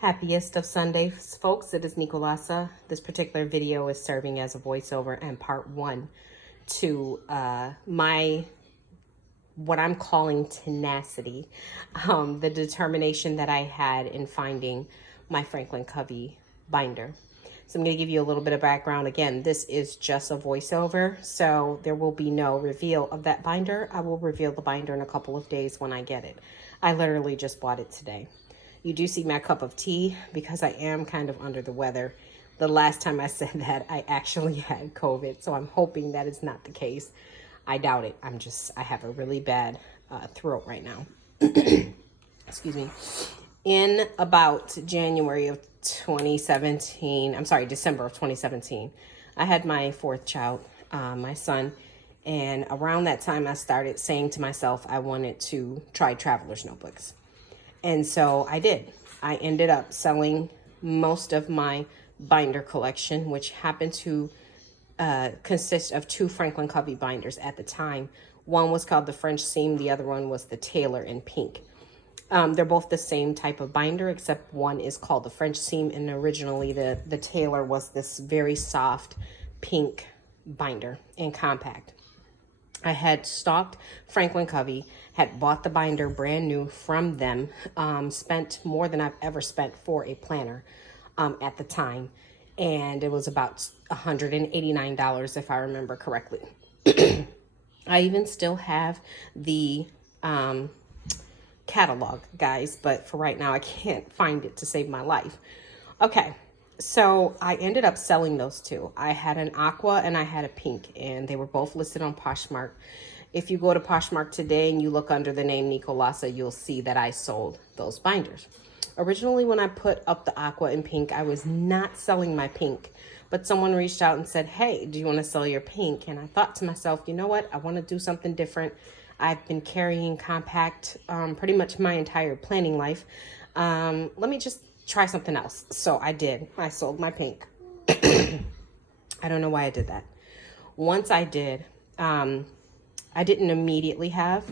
Happiest of Sundays, folks. It is Nekolassa. This particular video is serving as a voiceover and part one to what I'm calling tenacity, the determination that I had in finding my Franklin Covey binder. So I'm going to give you a little bit of background. Again, this is just a voiceover, so there will be no reveal of that binder. I will reveal the binder in a couple of days when I get it. I literally just bought it today. You do see my cup of tea because I am kind of under the weather. The last time I said that, I actually had COVID, so I'm hoping that is not the case. I doubt it. I have a really bad throat right now. Excuse me. In about January of 2017, December of 2017, I had my fourth child, my son. And around that time, I started saying to myself, I wanted to try traveler's notebooks. And so I did. I ended up selling most of my binder collection, which happened to consist of two Franklin Covey binders at the time. One was called the French Seam. The other one was the Tailor in pink. They're both the same type of binder, except one is called the French Seam. And originally the Tailor was this very soft pink binder and compact. I had stalked Franklin Covey, had bought the binder brand new from them, spent more than I've ever spent for a planner at the time. And it was about $189 if I remember correctly. I even still have the catalog, guys, but for right now I can't find it to save my life. Okay. So I ended up selling those two. I had an aqua and I had a pink, and they were both listed on Poshmark. If you go to Poshmark today and you look under the name Nekolassa, you'll see that I sold those binders. Originally, when I put up the aqua and pink, I was not selling my pink, but someone reached out and said, hey, do you want to sell your pink? And I thought to myself, you know what? I want to do something different. I've been carrying compact pretty much my entire planning life. Let me just try something else. So I did. I sold my pink. I don't know why I did that. Once I did, I didn't immediately have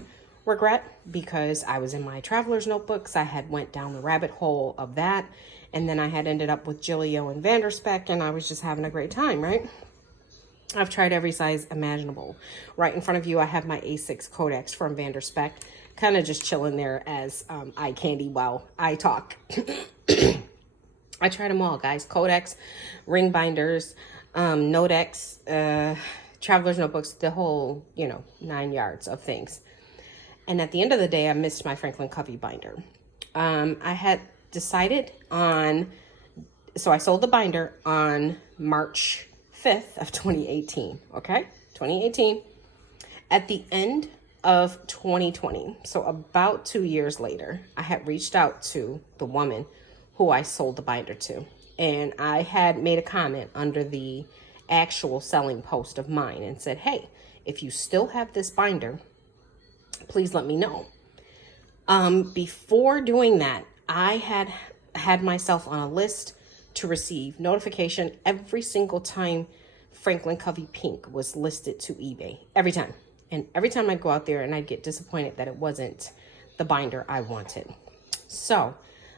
regret because I was in my traveler's notebooks. I had went down the rabbit hole of that. And then I had ended up with Gillio and Vanderspec, and I was just having a great time, right? I've tried every size imaginable. Right in front of you, I have my A6 Codex from Vanderspec, kind of just chilling there as eye candy while I talk. I tried them all, guys. Codex, ring binders, Nodex, traveler's notebooks, the whole, 9 yards of things. And at the end of the day, I missed my Franklin Covey binder. I had decided so I sold the binder on March 5th of 2018, okay? 2018. At the end of 2020, so about 2 years later, I had reached out to the woman who I sold the binder to. And I had made a comment under the actual selling post of mine and said, hey, if you still have this binder, please let me know. Before doing that, I had myself on a list to receive notification every single time Franklin Covey pink was listed to eBay. Every time. And every time I'd go out there and I'd get disappointed that it wasn't the binder I wanted. So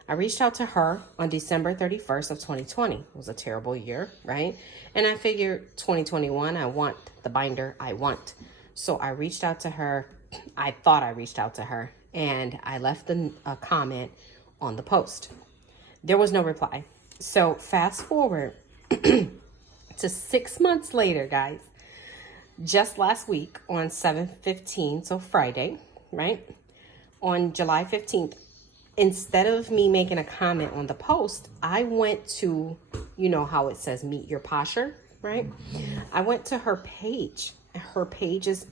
I reached out to her on December 31st of 2020. It was a terrible year, right? And I figured 2021, I want the binder I want. So I reached out to her. I thought I reached out to her, and I left a comment on the post. There was no reply. So fast forward to 6 months later, guys. Just last week on 7/15, so Friday, right? On July 15th, instead of me making a comment on the post, I went to, how it says meet your posher, right? I went to her page. Her page is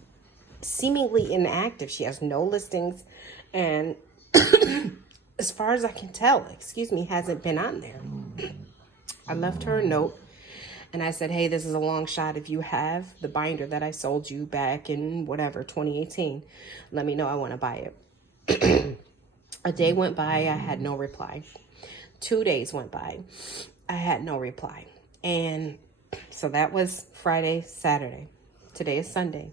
seemingly inactive. She has no listings. And as far as I can tell, hasn't been on there. I left her a note. And I said, hey, this is a long shot. If you have the binder that I sold you back in 2018, let me know. I want to buy it. A day went by. I had no reply. 2 days went by. I had no reply. And so that was Friday, Saturday. Today is Sunday.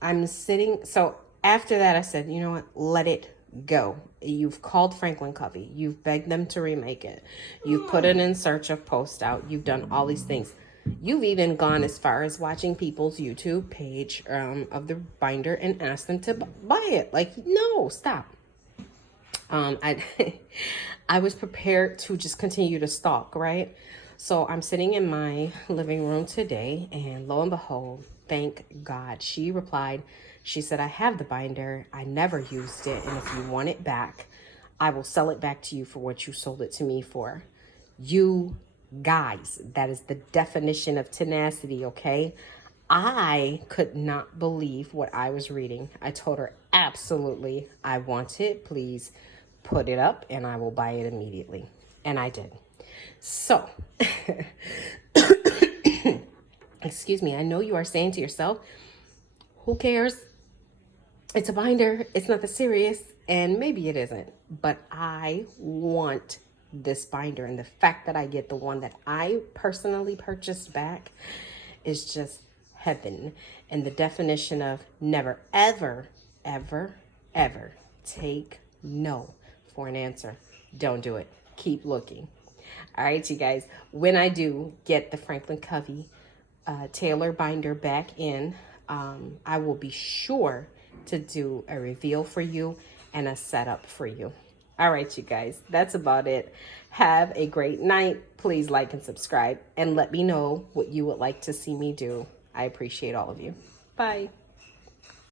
I'm sitting. So after that, I said, you know what? Let it go. You've called Franklin Covey. You've begged them to remake it. You've put an in search of post out. You've done all these things. You've even gone as far as watching people's YouTube page of the binder and asked them to buy it. Like, no, stop. I I was prepared to just continue to stalk, right? So I'm sitting in my living room today, and lo and behold, thank God, she replied. She said, I have the binder. I never used it. And if you want it back, I will sell it back to you for what you sold it to me for. You guys, that is the definition of tenacity, okay? I could not believe what I was reading. I told her, absolutely, I want it. Please put it up and I will buy it immediately. And I did. So, excuse me, I know you are saying to yourself, who cares? It's a binder. It's not that serious. And maybe it isn't. But I want this binder. And the fact that I get the one that I personally purchased back is just heaven. And the definition of never, ever, ever, ever take no for an answer. Don't do it. Keep looking. All right, you guys. When I do get the Franklin Covey Tailor binder back in, I will be sure to do a reveal for you and a setup for you. All right, you guys, that's about it. Have a great night. Please like and subscribe and let me know what you would like to see me do. I appreciate all of you. Bye.